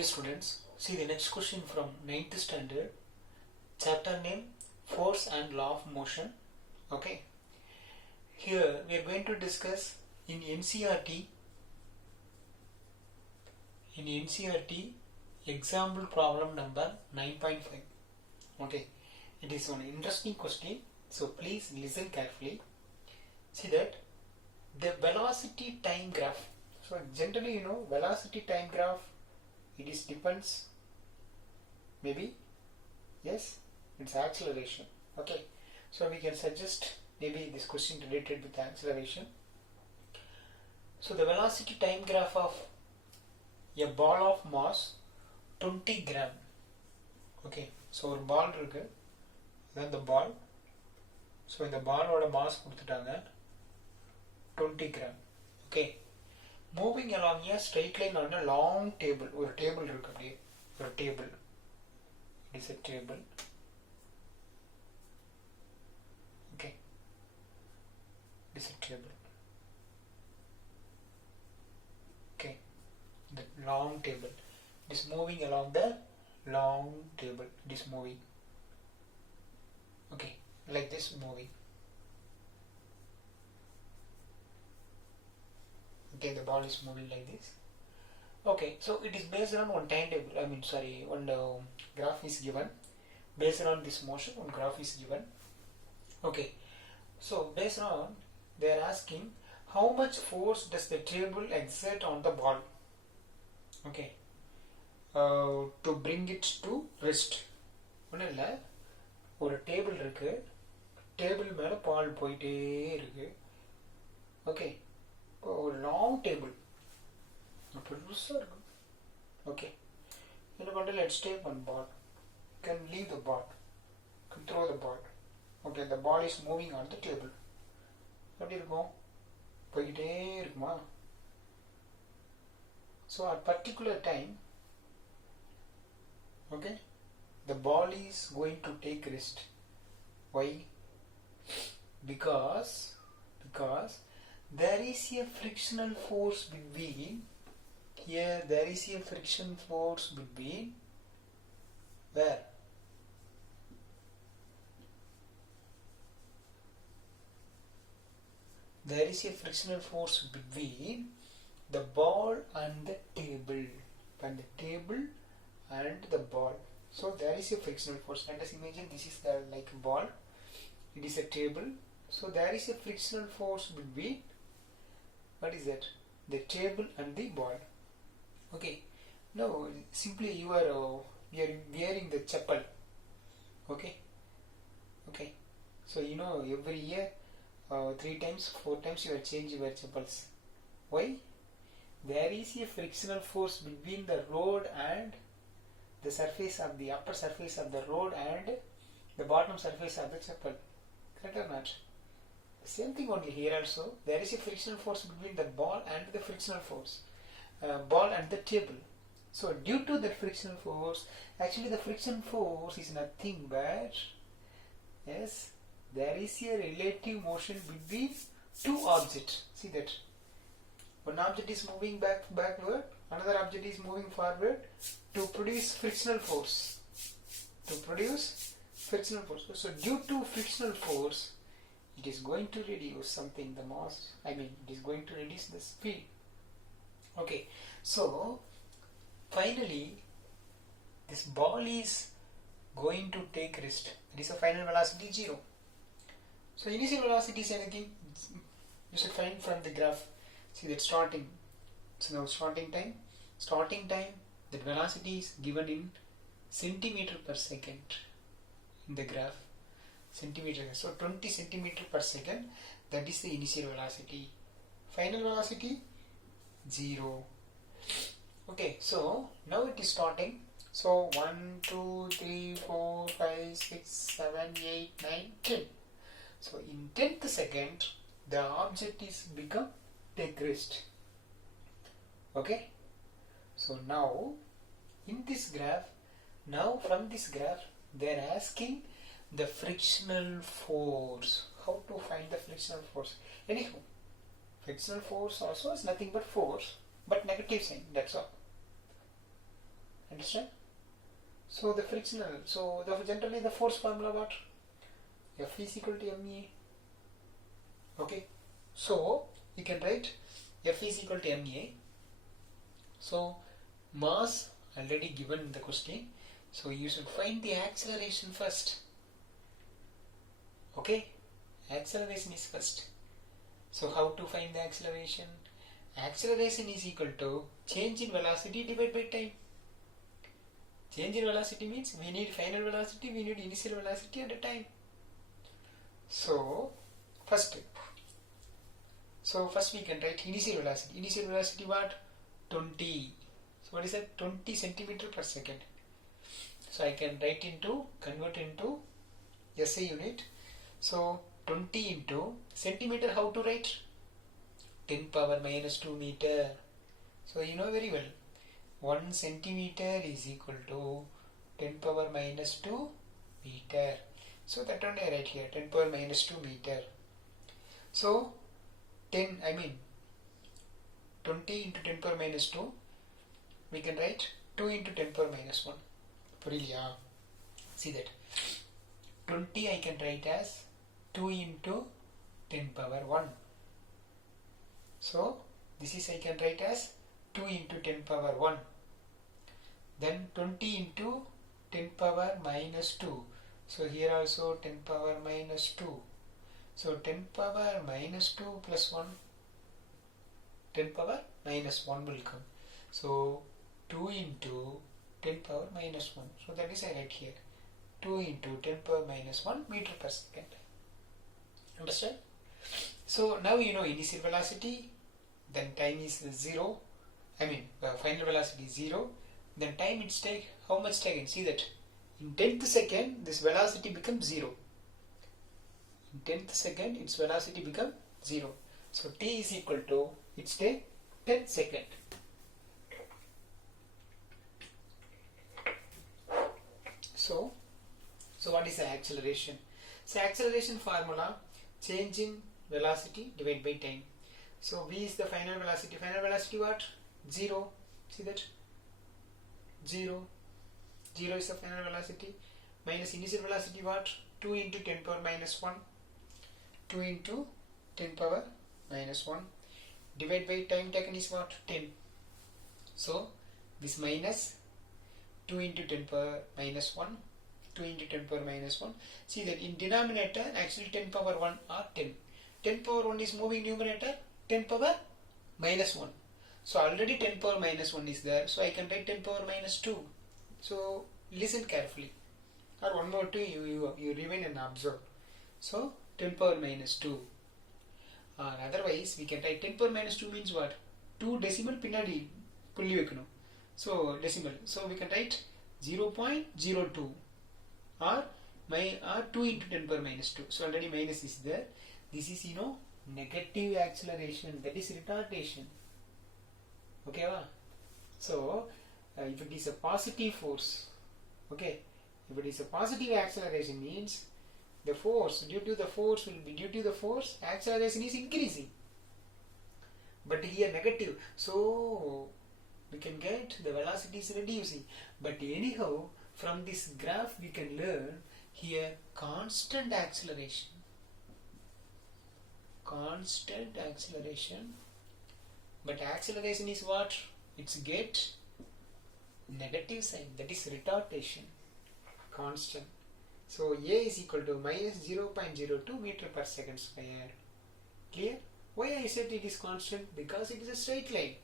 Dear students, see the next question from 9th standard, chapter name Force and Law of Motion. Okay, here we are going to discuss in NCERT example problem number 9.5. Okay, it is an interesting question, so please listen carefully. See that the velocity time graph. So generally, velocity time graph, it is depends, maybe, yes, it's acceleration. Okay, so we can suggest maybe this question related with acceleration. So the velocity time graph of a ball of mass 20 gram. Okay, so ஒரு ball இருக்கு, then the ball, so இந்த ball ஓட mass கொடுத்துட்டாங்க 20 gram. Okay, moving along a straight line on a long table. ஒரு table இருக்கு, அப்படியே ஒரு table, it is a table. Okay, it is a table. Okay, the long table, it is moving along the long table, it is moving. Okay, like this, moving. Okay, the ball is moving like this. Okay, so it is based on one timetable, one graph is given. Based on this motion, one graph is given. Okay, so based on, they are asking how much force does the table exert on the ball. Okay, to bring it to rest. ஒன்றும் இல்லை, ஒரு table இருக்கு, table மேலே பால் போயிட்டே இருக்கு. Okay, ஒரு long table பெருசாக இருக்கு. ஓகே, என்ன பண்ணுறது, let's take one ball, can leave the ball, can throw the ball. Okay, the ball is moving on the table. எப்படி இருக்கும், போய்கிட்டே இருக்குமா? So at particular time, okay, the ball is going to take rest. Why? Because there is a frictional force between, here there is a friction force between, where? There is a frictional force between the ball and the table, and the table and the ball. So there is a frictional force. Let us imagine this is the like a ball, it is a table. So there is a frictional force between, what is that, the table and the ball. Okay, now simply you are wearing the chappal. Okay, so every year 3 times 4 times you are changing your chappals. Why? There is a frictional force between the road and the surface of the upper surface of the road and the bottom surface of the chappal. Correct or not? Same thing only here also. There is a frictional force between the ball and the frictional force, ball and the table. So due to the frictional force, actually the friction force is nothing but, yes, there is a relative motion between two objects. See that one object is moving backward, another object is moving forward to produce frictional force. So due to frictional force, it is going to reduce something, the mass, it is going to reduce the speed. Okay, so finally this ball is going to take rest. It is a final velocity 0. So initial velocity is anything, you should find from the graph. See that starting, so now starting time, the velocity is given in centimeter per second in the graph, centimeter. So 20 centimeter per second, that is the initial velocity. Final velocity 0. Okay, so now it is starting. So 1 2 3 4 5 6 7 8 9 10. So in 10th second, the object is become take rest. Okay, so now in this graph, from this graph they are asking the frictional force. How to find the frictional force? Anyhow, frictional force also is nothing but force, but negative sign, that's all. Understand? So the frictional, so generally the force formula what? F is equal to ma. Okay, so you can write F is equal to ma. So mass already given in the question, so you should find the acceleration first. Okay, acceleration is first. So how to find the acceleration? Acceleration is equal to change in velocity divided by time. Change in velocity means we need final velocity, we need initial velocity and a time. So first we can write initial velocity. Initial velocity what? 20. So what is that? 20 centimeter per second. So I can convert into SI unit. So 20 into centimeter, how to write? 10 power minus 2 meter. So you know very well, 1 centimeter is equal to 10 power minus 2 meter. So that one I write here, 10 power minus 2 meter. So 20 into 10 power minus 2, we can write 2 into 10 power minus 1. Puriya. See that. 20 I can write as 2 into 10 power 1. So this is I can write as 2 into 10 power 1. Then 20 into 10 power minus 2. So here also 10 power minus 2. So 10 power minus 2 plus 1. 10 power minus 1 will come. So 2 into 10 power minus 1. So that is I write here. 2 into 10 power minus 1 meter per second. Understand? So now you know initial velocity, then time is 0. Final velocity is 0. Then time it's take, how much second? See that in 10th second this velocity becomes 0. In 10th second its velocity becomes 0. So t is equal to, it's take 10 second. So what is the acceleration? So acceleration formula, change in velocity divided by time. So v is the final velocity. Final velocity what? 0. See that? 0. 0 is the final velocity. Minus initial velocity what? 2 into 10 power minus 1. 2 into 10 power minus 1. Divide by time taken is what? 10. So this minus 2 into 10 power minus 1. 2 into 10 power minus 1. See that in denominator actually 10 power 1 or 10. 10 power 1 is moving numerator, 10 power minus 1. So already 10 power minus 1 is there. So I can write 10 power minus 2. So listen carefully. Or one more 2 you rewind and observe. So 10 power minus 2. Otherwise we can write 10 power minus 2 means what? 2 decimal pinadi pulli vekkanu. So decimal. So we can write 0.02 or 2 into 10 power minus 2. So already minus is there. This is negative acceleration, that is retardation. Okay, so if it is a positive force, okay, if it is a positive acceleration means the force, due to the force acceleration is increasing. But here negative, so we can get the velocity is reducing. But anyhow, from this graph we can learn here constant acceleration. Constant acceleration, but acceleration is what? It's get negative sign, that is retardation. Constant. So a is equal to minus 0.02 meter per second square. Clear? Why I said it is constant? Because it is a straight line.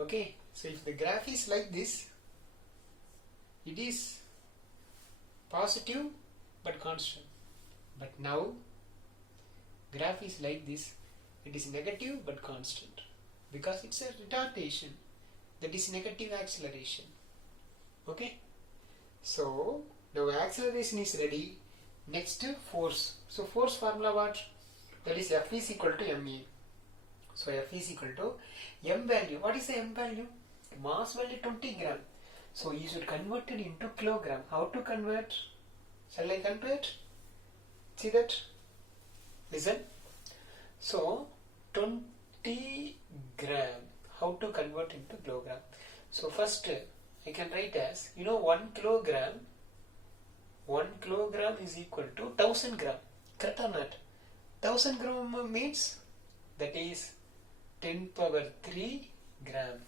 Okay, so if the graph is like this, it is positive but constant. But now graph is like this, it is negative but constant, because it's a retardation, that is negative acceleration. Okay, so now acceleration is ready. Next, force. So force formula what? That is F is equal to ma. So F is equal to m value. What is the m value? Mass value 20 gram. So you should convert it into kilogram. How to convert? Shall I convert? See that? Listen. So 20 gram. How to convert into kilogram? So first I can write as, 1 kilogram, 1 kilogram is equal to 1000 gram. Correct or not? 1000 gram means that is 10 power 3 gram.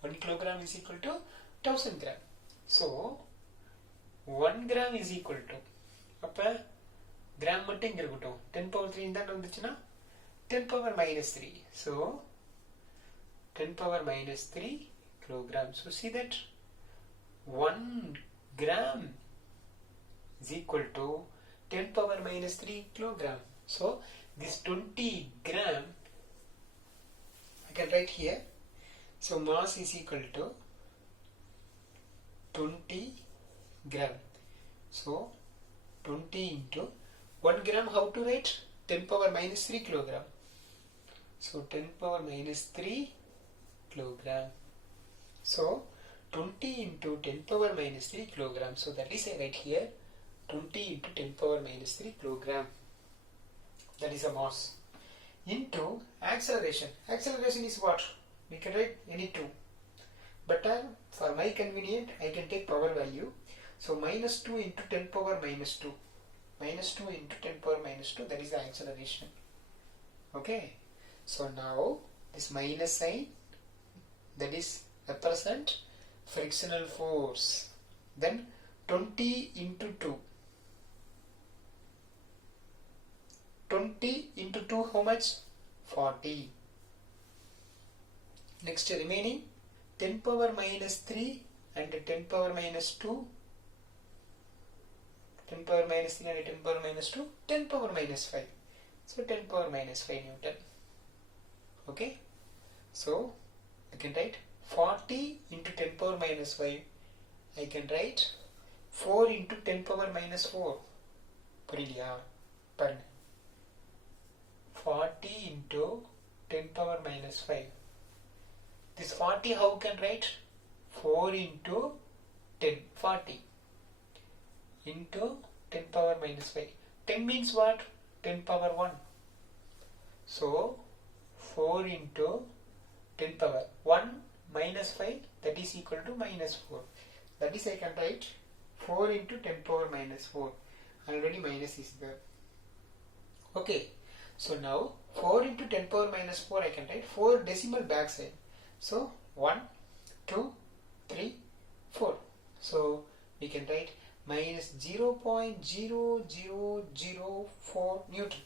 1 kilogram is equal to 1000 gram. So 1 gram is equal to, அப்ப gram மட்டும் இங்க இருக்கட்டும், 10 power 3 தான் வந்துச்சுன்னா 10 power minus 3. So 10 power minus 3 kilograms. So see that 1 gram is equal to 10 power minus 3 kilogram. So this 20 gram I can write here. So mass is equal to 20 gram. So 20 into 1 gram, how to write? 10 power minus 3 kilogram. So 10 power minus 3 kilogram. So 20 into 10 power minus 3 kilogram. So that is I write here 20 into 10 power minus 3 kilogram. That is a mass. Into acceleration. Acceleration is what? We can write any two. But for my convenience, I can take power value. So minus 2 into 10 power minus 2. Minus 2 into 10 power minus 2, that is the acceleration. Okay. So now this minus sign, that is represent frictional force. Then 20 into 2. 20 into 2 how much? 40. Next remaining 10 power minus 3 and 10 power minus 2. 10 power minus 3 and 10 power minus 2. 10 power minus 5. So 10 power minus 5 Newton. Okay. So I can write 40 into 10 power minus 5. I can write 4 into 10 power minus 4. புரியலையா? பாருங்க. 40 into 10 power minus 5. This 40 how can write? 4 into 10. 40 into 10 power minus 5. 10 means what? 10 power 1. So 4 into 10 power 1 minus 5, that is equal to minus 4. That is I can write 4 into 10 power minus 4. Already minus is there. Okay. So now 4 into 10 power minus 4 I can write 4 decimal backside. So 1, 2, 3, 4. So we can write minus 0.0004 Newton.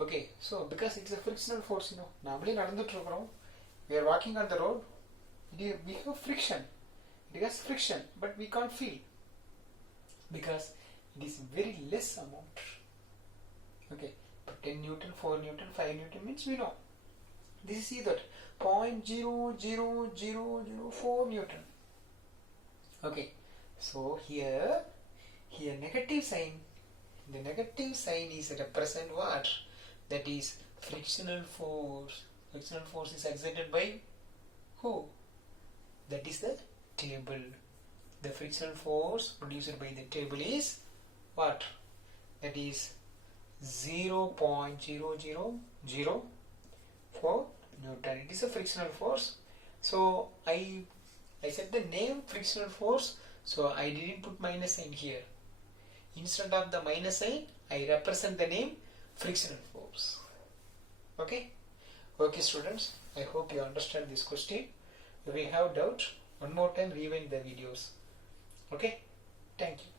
Okay, so because it's a frictional force, normally we are walking on the road, we have friction. It has friction, but we can't feel because it is very less amount. Okay, but 10 Newton, 4 Newton, 5 Newton means we know. This is either 0.00004 Newton. Okay. So here negative sign, the negative sign is represent what? That is frictional force. Frictional force is exerted by who? That is the table. The frictional force produced by the table is what? That is 0.0004 Newton. It is a frictional force. So I said the name frictional force. So I didn't put minus sign here. Instead of the minus sign, I represent the name frictional force. Okay? Okay students, I hope you understand this question. If you have doubt, one more time rewind the videos. Okay? Thank you.